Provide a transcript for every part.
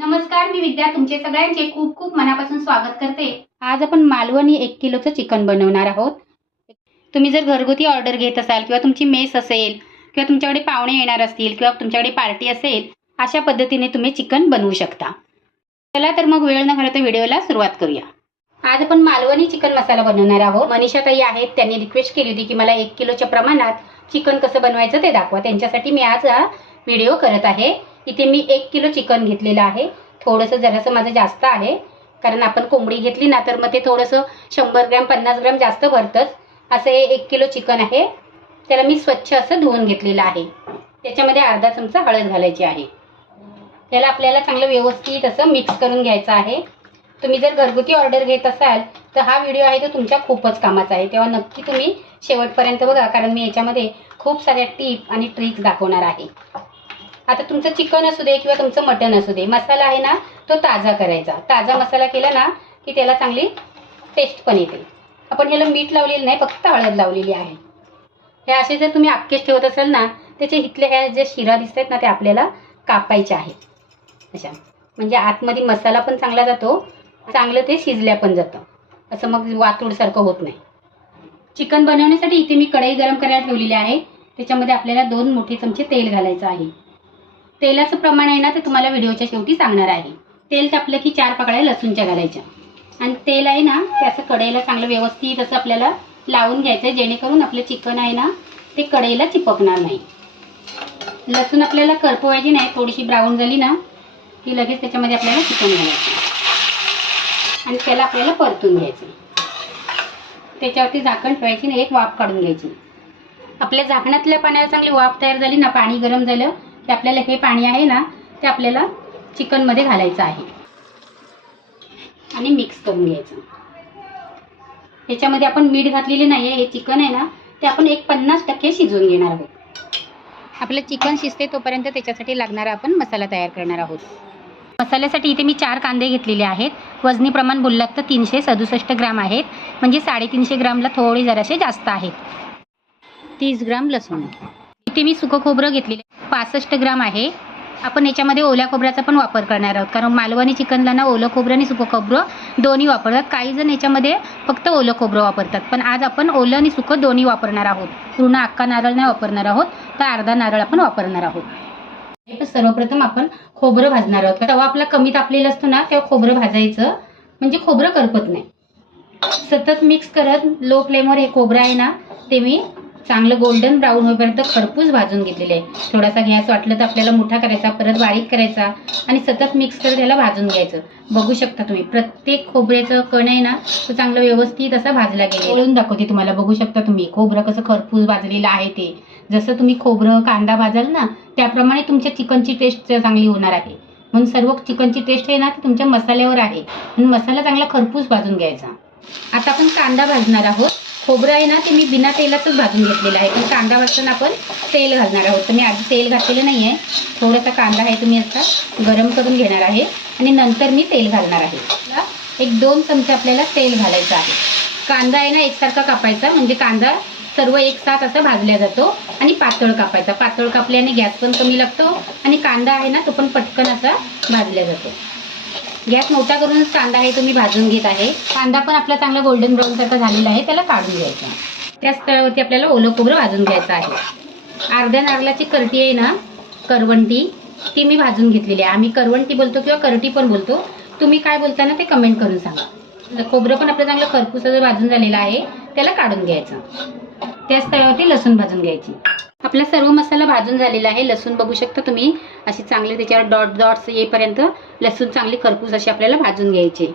नमस्कार मी विद्या तुमचे सगळ्यांचे खूप खूप मनापासून स्वागत करते. आज आपण मालवणी एक किलोचं चिकन बनवणार आहोत. तुम्ही जर घरगुती ऑर्डर घेत असाल किंवा तुमची मेस असेल किंवा तुमच्याकडे पाहुणे येणार असतील किंवा तुमच्याकडे पार्टी असेल अशा पद्धतीने तुम्ही चिकन बनवू शकता. चला तर मग वेळ न घालवता व्हिडिओला सुरुवात करूया. आज आपण मालवणी चिकन मसाला बनवणार आहोत. मनीषा ताई आहेत त्यांनी रिक्वेस्ट केली होती की मला एक किलोच्या प्रमाणात चिकन कसं बनवायचं ते दाखवा. त्यांच्यासाठी मी आज हा व्हिडिओ करत आहे. इथे मी एक किलो चिकन घेतलेलं आहे. थोडंसं जरासं माझं जास्त आहे. कारण आपण कोंबडी घेतली ना तर मग ते थोडंसं शंभर ग्रॅम पन्नास ग्रॅम जास्त भरतंच. असं हे एक किलो चिकन आहे. त्याला मी स्वच्छ असं धुवून घेतलेलं आहे. त्याच्यामध्ये अर्धा चमचा हळद घालायची आहे. त्याला आपल्याला चांगलं व्यवस्थित असं मिक्स करून घ्यायचं आहे. तुम्ही जर घरगुती ऑर्डर घेत असाल तर हा व्हिडिओ आहे तो तुमच्या खूपच कामाचा आहे. तेव्हा नक्की तुम्ही शेवटपर्यंत बघा कारण मी याच्यामध्ये खूप साऱ्या टीप आणि ट्रिक्स दाखवणार आहे. आता तुमचं चिकन असू दे किंवा तुमचं मटण असू दे मसाला आहे ना तो ताजा करायचा. ताजा मसाला केला ना की त्याला चांगली टेस्ट पण येते. आपण ह्याला मीठ लावलेलं नाही फक्त हळद लावलेली आहे. हे असे जर तुम्ही अख्खेच ठेवत असाल ना त्याचे इथल्या ह्या ज्या शिरा दिसत आहेत ना ते आपल्याला कापायच्या आहेत अशा म्हणजे आतमध्ये मसाला पण चांगला जातो चांगलं ते शिजल्या पण जातं. असं मग वातूडसारखं होत नाही. चिकन बनवण्यासाठी इथे मी कढई गरम करायला ठेवलेली आहे. त्याच्यामध्ये आपल्याला दोन मोठे चमचे तेल घालायचं आहे. तेलाचं प्रमाण आहे ना ते तुम्हाला व्हिडिओच्या शेवटी सांगणार आहे. तेल तापलं की चार पकड्या लसूणच्या घालायच्या. आणि तेल आहे ना ते असं कढईला चांगलं व्यवस्थित असं आपल्याला लावून घ्यायचं आहे जेणेकरून आपलं चिकन आहे ना ते कढईला चिपकणार नाही. लसूण आपल्याला करपवायची नाही थोडीशी ब्राऊन झाली ना की लगेच त्याच्यामध्ये आपल्याला चिकन घालायचं. आणि त्याला आपल्याला परतून घ्यायचं. त्याच्यावरती झाकण ठेवायची आणि एक वाफ काढून घ्यायची. आपल्या झाकणातल्या पाण्याला चांगली वाफ तयार झाली ना पाणी गरम झालं की आपल्याला हे पाणी आहे ना ते आपल्याला चिकनमध्ये घालायचं आहे. आणि मिक्स करून घ्यायचं. याच्यामध्ये आपण मीठ घातलेले नाही आहे हे चिकन आहे ना ते आपण एक पन्नास टक्के शिजवून घेणार आहोत. आपलं चिकन शिजते तोपर्यंत त्याच्यासाठी लागणारा आपण मसाला तयार करणार आहोत. मसाल्यासाठी इथे मी चार कांदे घेतलेले आहेत. वजनी प्रमाण बोललात तर तीनशे सदुसष्ट ग्राम आहेत. म्हणजे साडेतीनशे ग्रामला थोडे जरासे जास्त आहेत. तीस ग्राम लसूण. इथे मी सुकं खोबरं घेतलेले पासष्ट ग्राम आहे. आपण याच्यामध्ये ओल्या खोबऱ्याचा पण वापर करणार आहोत. कारण मालवणी चिकनला ना ओलं खोबरं आणि सुकं खोबरं दोन्ही वापरतात. काही जण याच्यामध्ये फक्त ओलं खोबरं वापरतात. पण आज आपण ओलं आणि सुकं दोन्ही वापरणार आहोत. पूर्ण अख्खा नारळ नाही वापरणार आहोत. तर अर्धा नारळ आपण वापरणार आहोत. सर्वप्रथम आपण खोबरं भाजणार आहोत. तवा आपला कमी तापलेला असतो ना तेव्हा खोबरं भाजायचं. म्हणजे खोबरं करपत नाही. सतत मिक्स करत लो फ्लेमवर हे खोबरं आहे ना ते मी चांगलं गोल्डन ब्राऊन होईपर्यंत खरपूस भाजून घेतलेले आहे. थोडासा गॅस वाटलं तर आपल्याला मोठा करायचा परत बारीक करायचा आणि सतत मिक्स करत याला भाजून घ्यायचं. बघू शकता तुम्ही प्रत्येक खोबऱ्याचं कण आहे ना तो चांगलं व्यवस्थित असा भाजला गेला बोलून दाखवते तुम्हाला बघू शकता तुम्ही खोबरं कसं खरपूस भाजलेलं आहे ते. जसं तुम्ही खोबरं कांदा भाजाल ना त्याप्रमाणे तुमच्या चिकनची टेस्ट चांगली होणार आहे. म्हणून सर्व चिकनची टेस्ट आहे ना ती तुमच्या मसाल्यावर आहे. म्हणून मसाला चांगला खरपूस भाजून घ्यायचा. आता आपण कांदा भाजणार आहोत. खोबरं आहे ना ते मी बिना तेलातच भाजून घेतलेलं आहे. पण कांदा भाजताना आपण तेल घालणार आहोत. तर मी आधी तेल घातलेलं नाही आहे. थोडासा कांदा आहे तुम्ही आता गरम करून घेणार आहे. आणि नंतर मी तेल घालणार आहे. एक दोन चमचे आपल्याला तेल घालायचं आहे. कांदा आहे ना एकसारखा कापायचा. म्हणजे कांदा सर्व एक साथ असा भाजला जातो. आणि पातळ कापायचा. पातळ कापल्याने गॅस पण कमी लागतो. आणि कांदा आहे ना तो पण पटकन असा भाजला जातो. गॅस मोठा करूनच कांदा हे तुम्ही भाजून घेत आहे. कांदा पण आपला चांगला गोल्डन ब्राऊन सारखा झालेला आहे त्याला काढून घ्यायचा. त्याच तळावरती आपल्याला ओलं खोबरं भाजून घ्यायचं आहे. अर्ध्या नारळाची करटी आहे ना करवंटी ती मी भाजून घेतलेली आहे. आम्ही करवंटी बोलतो किंवा करटी पण बोलतो. तुम्ही काय बोलता ना ते कमेंट करून सांगा. खोबरं पण आपलं चांगलं खरपूस भाजून झालेलं आहे त्याला काढून घ्यायचं. त्याच तळावरती लसूण भाजून घ्यायची. आपला सर्व मसाला भाजून झालेला आहे. लसूण बघू शकता तुम्ही. अशी चांगले त्याच्यावर डॉट डॉट्स येईपर्यंत लसूण चांगली खरपूस अशी आपल्याला भाजून घ्यायची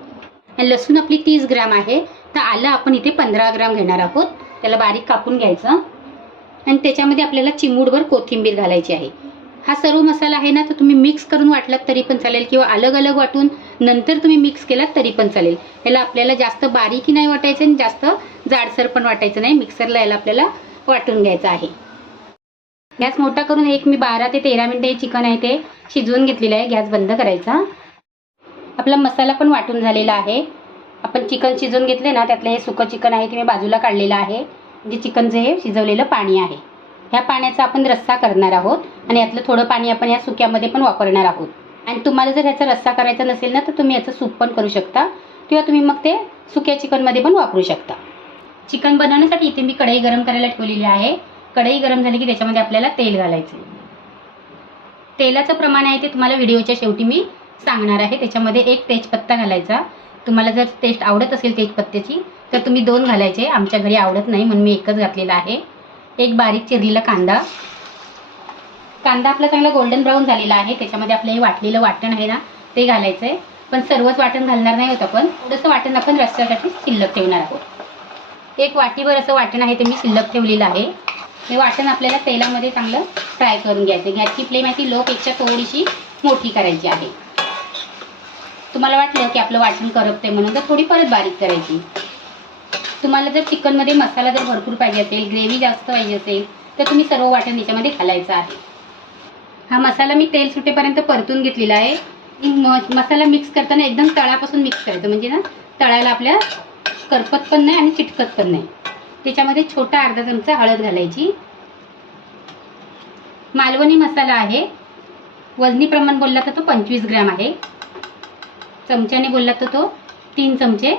आणि लसूण आपली तीस ग्राम आहे. तर आलं आपण इथे पंधरा ग्राम घेणार आहोत. त्याला बारीक कापून घ्यायचं. आणि त्याच्यामध्ये आपल्याला चिमूडभर कोथिंबीर घालायची आहे. हा सर्व मसाला आहे ना तर तुम्ही मिक्स करून वाटलात तरी पण चालेल किंवा अलग अलग वाटून नंतर तुम्ही मिक्स केलात तरी पण चालेल. याला आपल्याला जास्त बारीकी नाही वाटायचं आणि जास्त जाडसर पण वाटायचं नाही. मिक्सरला याला आपल्याला वाटून घ्यायचं आहे. गॅस मोठा करून एक मी बारा ते तेरा मिनटं हे चिकन आहे ते शिजवून घेतलेलं आहे. गॅस बंद करायचा. आपला मसाला पण वाटून झालेला आहे. आपण चिकन शिजवून घेतले ना त्यातलं हे सुकं चिकन आहे ते मी बाजूला काढलेलं आहे. म्हणजे चिकनचं हे शिजवलेलं पाणी आहे. ह्या पाण्याचा आपण रस्सा करणार आहोत आणि यातलं थोडं पाणी आपण या सुक्यामध्ये पण वापरणार आहोत. आणि तुम्हाला जर ह्याचा रस्सा करायचा नसेल ना तर तुम्ही याचं सूप पण करू शकता. किंवा तुम्ही मग ते सुक्या चिकनमध्ये पण वापरू शकता. चिकन बनवण्यासाठी इथे मी कढई गरम करायला ठेवलेली आहे. कढई गरम झाली की त्याच्यामध्ये आपल्याला तेल घालायचं. तेलाचं प्रमाण आहे ते तुम्हाला व्हिडिओच्या शेवटी मी सांगणार आहे. त्याच्यामध्ये एक तेजपत्ता घालायचा. तुम्हाला जर टेस्ट आवडत असेल तेजपत्त्याची तर तुम्ही दोन घालायचे. आमच्या घरी आवडत नाही म्हणून मी एकच घातलेला आहे. एक बारीक चिरलेला कांदा. कांदा आपला चांगला गोल्डन ब्राऊन झालेला आहे. त्याच्यामध्ये आपलं हे वाटलेलं वाटण आहे ना ते घालायचं आहे पण सर्वच वाटण घालणार नाही होत आपण. थोडंसं वाटण आपण रस्त्यासाठी शिल्लक ठेवणार आहोत. एक वाटीभर असं वाटण आहे ते मी शिल्लक ठेवलेलं आहे. हे वाटण आपल्याला तेलामध्ये चांगलं फ्राय करून घ्यायचं. गॅसची फ्लेम आहे ती लो पेक्षा थोडीशी मोठी करायची आहे. तुम्हाला वाटलं की आपलं वाटण करपते म्हणून तर थोडी परत बारीक करायची. तुम्हाला जर चिकनमध्ये मसाला जर भरपूर पाहिजे असेल ग्रेव्ही जास्त पाहिजे असेल तर तुम्ही सर्व वाटण याच्यामध्ये घालायचं आहे. हा मसाला मी तेल सुटेपर्यंत परतून घेतलेला आहे. म- मसाला मिक्स करताना एकदम तळापासून मिक्स करायचं. म्हणजे ना तळायला आपल्या करपत पण नाही आणि चिटकत पण नाही. त्याच्यामध्ये छोटा अर्धा चमचा हळद घालायची. मालवणी मसाला आहे. वजनी प्रमाण बोलला तर तो पंचवीस ग्रॅम आहे. चमच्याने बोलला तर तो तीन चमचे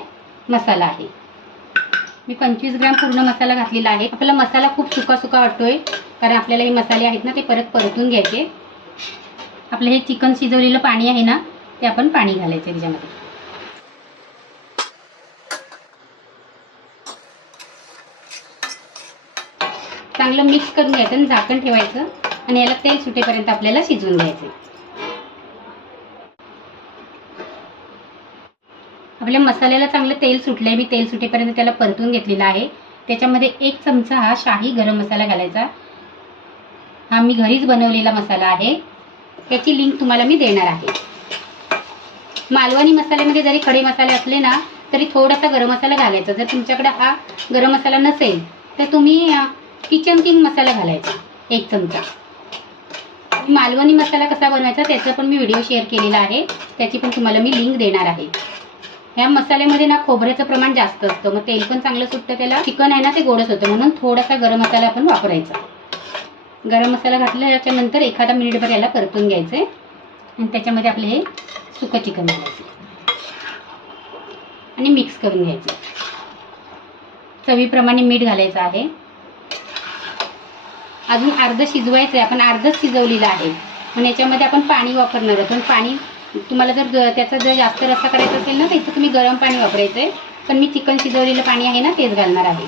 मसाला आहे. मी पंचवीस ग्रॅम पूर्ण मसाला घातलेला आहे. आपला मसाला खूप सुका सुका वाटतोय कारण आपल्याला हे मसाले आहेत ना ते परत परतून घ्यायचे. आपलं हे चिकन शिजवलेलं पाणी आहे ना ते आपण पाणी घालायचं त्याच्यामध्ये. चांगलं मिक्स करून घ्यायचं आणि झाकण ठेवायचं आणि याला तेल सुटेपर्यंत आपल्याला शिजवून घ्यायचं आपल्या मसाल्याला चांगलं तेल सुटलंय मी तेल सुटेपर्यंत त्याला परतून घेतलेला आहे. त्याच्यामध्ये एक चमचा हा शाही गरम मसाला घालायचा. हा मी घरीच बनवलेला मसाला आहे. त्याची लिंक तुम्हाला मी देणार आहे. मालवणी मसाल्यामध्ये जरी खडे मसाले असले ना तरी थोडासा गरम मसाला घालायचा. जर तुमच्याकडे हा गरम मसाला नसेल तर तुम्ही किचन किंग मसाला घालायचा एक चमचा. मालवणी मसाला कसा बनवायचा त्याचा पण मी व्हिडिओ शेअर केलेला आहे. त्याची पण तुम्हाला मी लिंक देणार आहे. ह्या मसाल्यामध्ये ना खोबऱ्याचं प्रमाण जास्त असतं मग तेल पण चांगलं सुटतं त्याला. चिकन आहे ना ते गोडच होतं म्हणून थोडासा गरम मसाला आपण वापरायचा. गरम मसाला घातला नंतर एखादा मिनिटभर याला परतून घ्यायचं आणि त्याच्यामध्ये आपले हे सुकं चिकन घालायचं. आणि मिक्स करून घ्यायचं. चवीप्रमाणे मीठ घालायचं आहे. अजून अर्ध शिजवायचं आहे आपण अर्धच शिजवलेलं आहे. पण याच्यामध्ये आपण पाणी वापरणार आहोत पण पाणी तुम्हाला जर ज- त्याचा जर जास्त रस्सा करायचा असेल ना तर इथं तुम्ही गरम पाणी वापरायचं आहे पण मी चिकन शिजवलेलं पाणी आहे ना तेच घालणार आहे.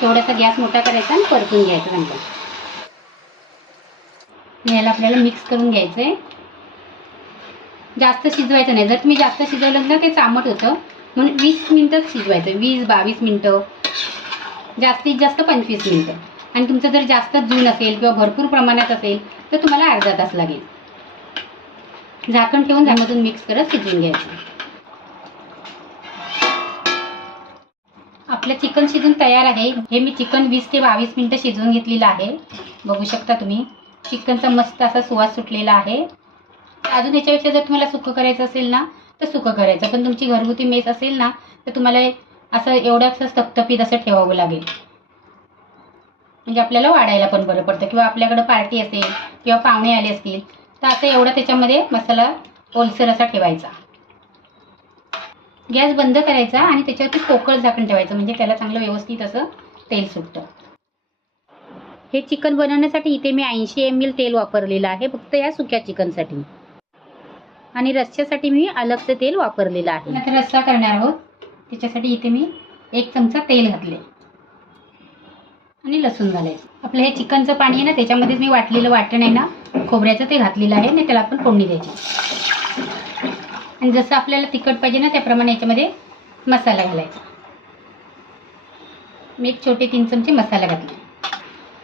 थोडासा गॅस मोठा करायचा आणि परतून घ्यायचं नंतर. याला आपल्याला मिक्स करून घ्यायचं आहे जास्त शिजवायचं नाही. जर तुम्ही जास्त शिजवलं ना ते चामट होतं. म्हणून वीस मिनटंच शिजवायचं. वीस बावीस मिनटं. जास्तीत जास्त पंचवीस मिनटं. आणि तुमचं जर जास्त जून असेल किंवा भरपूर प्रमाणात असेल तर तुम्हाला अर्धा तास लागेल. झाकण ठेवून त्यामधून मिक्स करत शिजवून घ्यायचं. आपलं चिकन शिजून तयार आहे. हे मी चिकन वीस ते बावीस मिनटं शिजवून घेतलेलं आहे. बघू शकता तुम्ही. चिकनचा मस्त असा सुवास सुटलेला आहे. अजून याच्यापेक्षा जर तुम्हाला सुकं करायचं असेल ना तर सुकं करायचं. पण तुमची घरगुती मेस असेल ना तर तुम्हाला असं एवढंच तपतपीत असं ठेवावं लागेल. म्हणजे आपल्याला वाढायला पण बरं पडतं. किंवा आपल्याकडं पार्टी असेल किंवा पाहुणे आले असतील तर असं एवढा त्याच्यामध्ये मसाला ओलसर असा ठेवायचा. गॅस बंद करायचा आणि त्याच्यावरती पोकळ झाकण ठेवायचं. म्हणजे त्याला चांगलं व्यवस्थित असं तेल सुटतं. हे चिकन बनवण्यासाठी इथे मी ऐंशी एम एल तेल वापरलेलं आहे. फक्त या सुक्या चिकनसाठी. आणि रस्स्यासाठी मी अलगचं तेल वापरलेलं आहे. आता रस्सा करणार आहोत. त्याच्यासाठी इथे मी एक चमचा तेल घातले आणि लसूण घालायचं. आपलं हे चिकनचं पाणी आहे ना त्याच्यामध्येच मी वाटलेलं वाटण आहे ना खोबऱ्याचं ते घातलेलं आहे आणि त्याला आपण फोडणी द्यायची. आणि जसं आपल्याला तिखट पाहिजे ना त्याप्रमाणे याच्यामध्ये मसाला घालायचा. मी एक छोटे तीन चमचे मसाला घातले.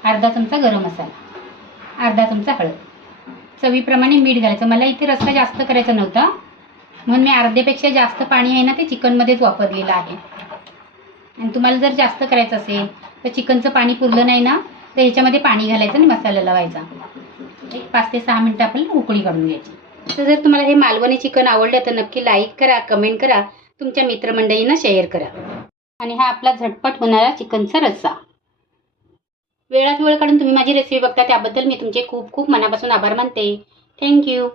अर्धा चमचा गरम मसाला. अर्धा चमचा हळद. चवीप्रमाणे मीठ घालायचं. मला इथे रस्सा जास्त करायचा नव्हता. म्हणून मी अर्ध्यापेक्षा जास्त पाणी आहे ना ते चिकनमध्येच वापरलेलं आहे. आणि तुम्हाला जर जास्त करायचं असेल तर चिकनचं पाणी पुरलं नाही ना तर ह्याच्यामध्ये पाणी घालायचं आणि मसाला लावायचा. एक पाच ते सहा मिनटं आपण उकळी काढून घ्यायची. तर जर तुम्हाला हे मालवणी चिकन आवडलं तर नक्की लाईक करा कमेंट करा. तुमच्या मित्रमंडळींना शेअर करा. आणि हा आपला झटपट होणारा चिकनचा रस्सा. वेळात वेळ काढून तुम्ही माझी रेसिपी बघता त्याबद्दल मी तुमचे खूप खूप मनापासून आभार मानते. थँक्यू